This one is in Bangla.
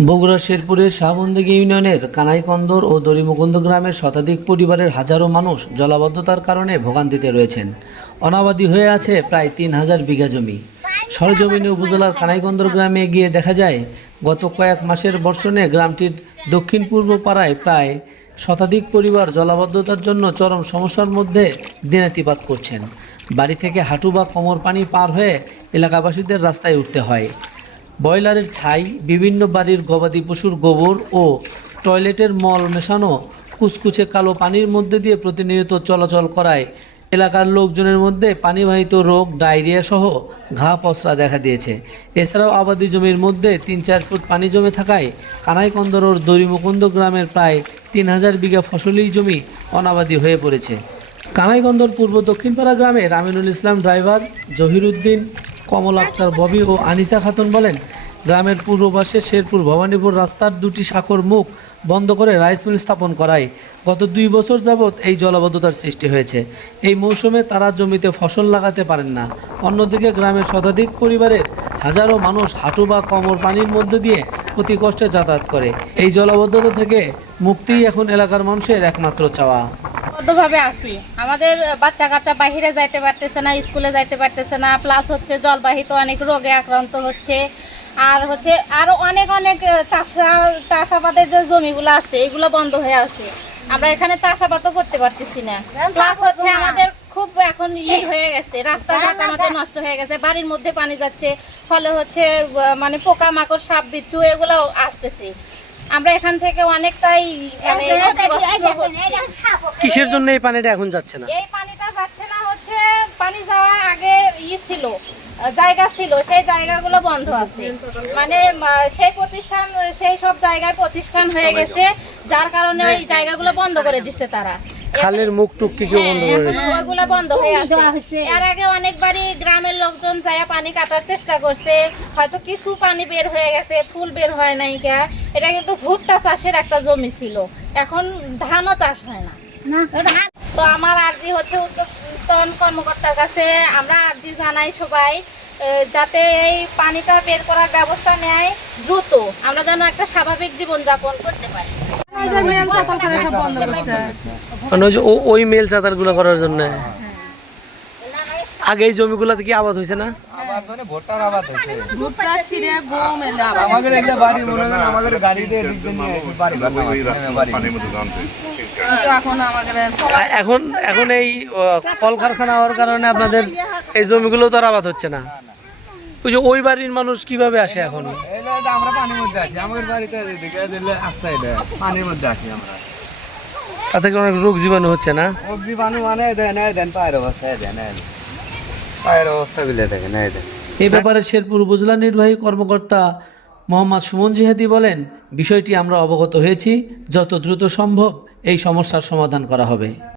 বগুড়া শেরপুরের শাহবন্দেগী ইউনিয়নের কানাইকন্দর ও দড়িমুকুন্দ গ্রামের শতাধিক পরিবারের হাজারো মানুষ জলাবদ্ধতার কারণে ভোগান্তিতে রয়েছেন। অনাবাদি হয়ে আছে প্রায় ৩,০০০ বিঘা জমি। সরেজমিনে উপজেলার কানাইকন্দর গ্রামে গিয়ে দেখা যায়, গত কয়েক মাসের বর্ষণে গ্রামটির দক্ষিণ পূর্ব পাড়ায় প্রায় শতাধিক পরিবার জলাবদ্ধতার জন্য চরম সমস্যার মধ্যে দিনাতিপাত করছেন। বাড়ি থেকে হাঁটু বা কোমর পানি পার হয়ে এলাকাবাসীদের রাস্তায় উঠতে হয়। বয়লারের ছাই, বিভিন্ন বাড়ির গবাদি পশুর গোবর ও টয়লেটের মল মেশানো কুচকুচে কালো পানির মধ্যে দিয়ে প্রতিনিয়ত চলাচল করায় এলাকার লোকজনের মধ্যে পানিবাহিত রোগ, ডায়রিয়া সহ ঘা পসরা দেখা দিয়েছে। এছাড়াও আবাদি জমির মধ্যে ৩-৪ ফুট পানি জমে থাকায় কানাইকন্দর ও দড়িমুকুন্দ গ্রামের প্রায় ৩,০০০ বিঘা ফসলি জমি অনাবাদি হয়ে পড়েছে। কানাইকন্দর পূর্ব দক্ষিণপাড়া গ্রামের আমিনুল ইসলাম ড্রাইভার, জহিরুদ্দিন, কমল আক্তার ববি ও আনিসা খাতুন বলেন, গ্রামের পূর্ব পাশে শেরপুর ভবানীপুর রাস্তার দুটি শাখার মুখ বন্ধ করে রাইস মিল স্থাপন করায় গত ২ বছর যাবৎ এই জলাবদ্ধতার সৃষ্টি হয়েছে। এই মৌসুমে তারা জমিতে ফসল লাগাতে পারেন না। অন্যদিকে গ্রামের শতাধিক পরিবারের হাজারো মানুষ হাঁটু বা কোমর পানির মধ্যে দিয়ে অতি কষ্টে যাতায়াত করে। এই জলাবদ্ধতা থেকে মুক্তিই এখন এলাকার মানুষের একমাত্র চাওয়া। বদ্ধভাবে আছি, আমাদের বাচ্চা কাচ্চা বাহিরে যাইতে পারতেছে না, স্কুলে যাইতে পারতেছে না, প্লাস হচ্ছে জলবাহিত অনেক রোগে আক্রান্ত হচ্ছে। আর হচ্ছে আরো অনেক অনেক চাষাবাদের যে জমিগুলো আছে এগুলো বন্ধ হয়ে আছে। আমরা এখানে চাষাবাদও করতে পারতেছি না। প্লাস হচ্ছে আমাদের খুব এখন হয়ে গেছে, রাস্তাঘাট আমাদের নষ্ট হয়ে গেছে, বাড়ির মধ্যে পানি যাচ্ছে, ফলে হচ্ছে মানে পোকামাকড়, সাপ বিচ্ছু এগুলো আসতেছে। আমরা এখান থেকে অনেকটাই মানে ক্ষতিগ্রস্ত হচ্ছি। কিসের জন্য এই পানিটা এখন যাচ্ছে না? এই পানিটা যাচ্ছে না হচ্ছে পানি যাওয়ার আগে ছিল জায়গা ছিল, সেই জায়গাগুলো বন্ধ আছে। মানে সেই সব জায়গায় প্রতিষ্ঠান হয়ে গেছে, যার কারণে ওই জায়গাগুলো বন্ধ করে দিচ্ছে তারা। খালের মুখ টুকি কেউ বন্ধ করে দিচ্ছে, ওইগুলো বন্ধ হয়ে আছে। এর আগে অনেকবারই গ্রামের লোকজন যায় পানি কাটার চেষ্টা করছে, হয়তো কিছু পানি বের হয়ে গেছে, ফুল বের হয় নাই। এটা কিন্তু ভুট্টা চাষের একটা জমি ছিল, এখন ধানও চাষ হয় না। তো আমার আর্জি হচ্ছে উদ্যোক্তন কর্মকর্তার কাছে আমরা আর্জি জানাই সবাই, যাতে এই পানিটা বের করার ব্যবস্থা নেয় দ্রুত, আমরা যেন একটা স্বাভাবিক জীবন যাপন করতে পারি। ওই মেল চাতাল গুলো করার জন্য আগে এই জমিগুলোতে কি আবাদ হয়েছে না? এখন এখন এই কলকারখানা হওয়ার কারণে আপনাদের এই জমিগুলো তো আর আবাদ হচ্ছে না। ওই যে ওই বাড়ির মানুষ কিভাবে আসে এখন? আমরা পানির মধ্যে আছি, আমাদের বাড়িতে পানির মধ্যে আছি আমরা। তাতে কি অনেক রোগ জীবাণু হচ্ছে না? রোগ জীবাণু মানে দেন পায়ের অবস্থা, পায়ের অবস্থা গুলো দেখেন। এই ব্যাপারে শেরপুর উপজেলা নির্বাহী কর্মকর্তা মোহাম্মদ সুমন জিহাদি বলেন, বিষয়টি আমরা অবগত হয়েছি, যত দ্রুত সম্ভব এই সমস্যার সমাধান করা হবে।